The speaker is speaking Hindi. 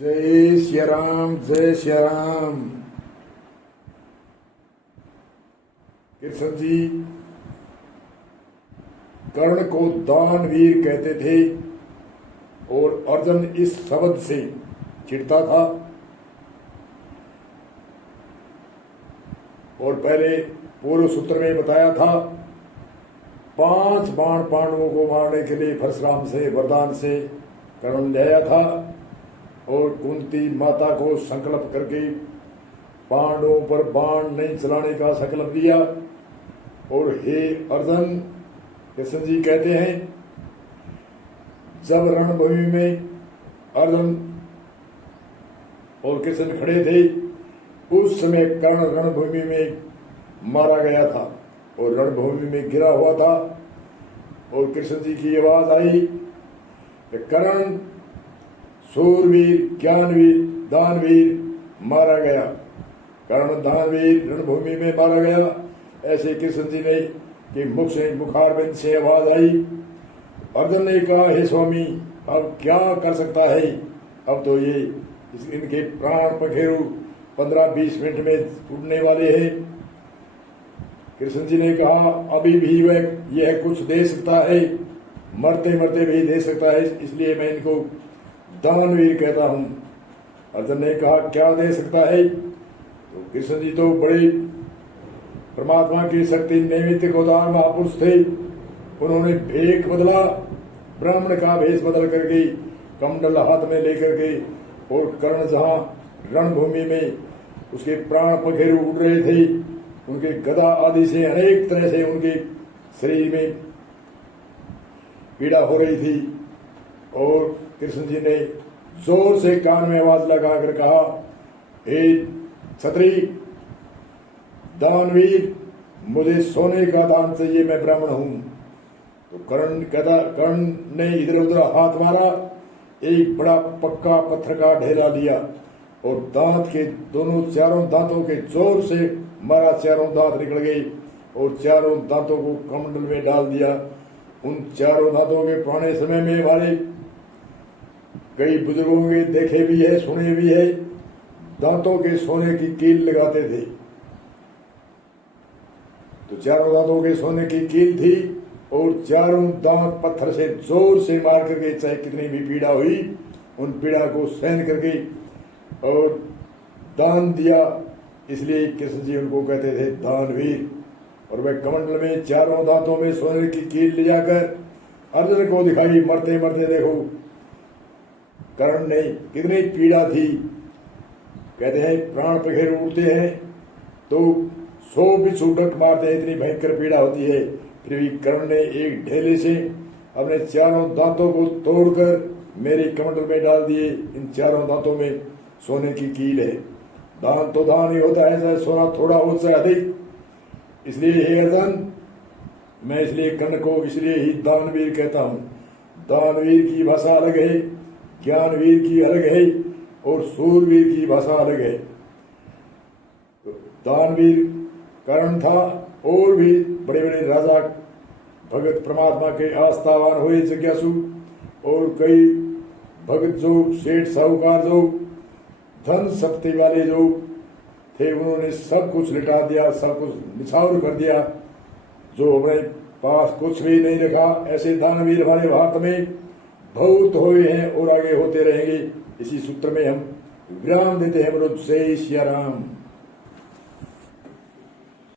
जय श्री राम, जय श्री राम। कृष्ण जी कर्ण को दानवीर कहते थे और अर्जुन इस शब्द से चिढ़ता था। और पहले पूर्व सूत्र में बताया था 5 बाण पांडवों को मारने के लिए परशुराम से वरदान से कर्ण ले आया था और कुंती माता को संकल्प करके पांडवों पर बाण नहीं चलाने का संकल्प दिया। और हे अर्जुन, कृष्ण जी कहते हैं जब रणभूमि में अर्जुन और कृष्ण खड़े थे उस समय कर्ण रणभूमि में मारा गया था और रणभूमि में गिरा हुआ था। और कृष्ण जी की आवाज आई कि कर्ण सूरवीर, ज्ञानवीर, दानवीर मारा गया। कर्ण दानवीर रणभूमि में मारा गया। ऐसे कृष्ण जी ने कि मुख से मुखारबिंद से आवाज आई। अर्जुन ने कहा, हे स्वामी, अब क्या कर सकता है? अब तो ये इनके प्राण पखेरु 15-20 मिनट में उड़ने वाले हैं। कृष्ण जी ने कहा, अभी भी वह यह कुछ दे सकता है, मरते मरते भी दे सकता है, इसलिए मैं इनको दानवीर कहता हूं। अर्जुन ने कहा, क्या दे सकता है? तो कृष्ण जी तो बड़े परमात्मा की शक्ति नैमित्तिक उदार महापुरुष थे। उन्होंने भेष बदला, ब्राह्मण का भेष बदल करके कमंडल हाथ में लेकर के, और कर्ण जहां रणभूमि में उसके प्राण पखेरु उड़ रहे थे, उनके गदा आदि से अनेक तरह से उनके शरीर में पीड़ा हो रही थी। और कृष्ण जी ने जोर से कान में आवाज लगाकर कहा, हे क्षत्रि दानवीर, मुझे सोने का दान चाहिए, मैं ब्राह्मण हूं। तो कर्ण ने इधर उधर हाथ मारा, एक बड़ा पक्का पत्थर का ढेला लिया और दांत के चारों दांतों के जोर से मारा। चारों दांत निकल गए और चारों दांतों को कमंडल में डाल दिया। उन चारों दांतों के पुराने समय में वाले कई बुजुर्गों के देखे भी है, सुने भी है, दांतों के सोने की कील लगाते थे। तो चारों दांतों के सोने की कील थी और चारों दांत पत्थर से जोर से मार करके, चाहे कितनी भी पीड़ा हुई, उन पीड़ा को सहन करके और दान दिया। इसलिए कृष्ण जी उनको कहते थे दानवीर। और वह कमंडल में चारों दांतों में सोने की कील ले जाकर अर्जुन को दिखाई। मरते मरते देखो कर्ण ने कितनी पीड़ा थी। कहते हैं प्राण पखेरु उड़ते हैं तो 100 बिच्छू डंक मारते हैं, इतनी भयंकर पीड़ा होती है। फिर भी कर्ण ने एक ढेले से अपने चारों दांतों को तोड़कर मेरे कमंडल में डाल दिए। इन चारों दांतों में सोने की कील है। दान तो दान ही होता है, चाहे सोना थोड़ा हो चाहे अधिक। इसलिए हे अर्जुन, मैं इसलिए कर्ण को इसलिए ही दानवीर कहता हूं। दानवीर की भाषा अलग है, ज्ञानवीर की अलग है और सूरवीर की भाषा अलग है। तो दानवीर कर्ण था और भी बड़े बड़े राजा भगत परमात्मा के आस्थावान हुए, जिज्ञासु, और कई भगत जो सेठ साहूकार जो धन शक्ति वाले जो थे, उन्होंने सब कुछ लिटा दिया, सब कुछ निछावर कर दिया। जो अपने पास कुछ भी नहीं रखा, ऐसे दानवीर हमारे भारत में बहुत हुए हैं और आगे होते रहेंगे। इसी सूत्र में हम विराम देते हैं। बोलो जय श्री राम।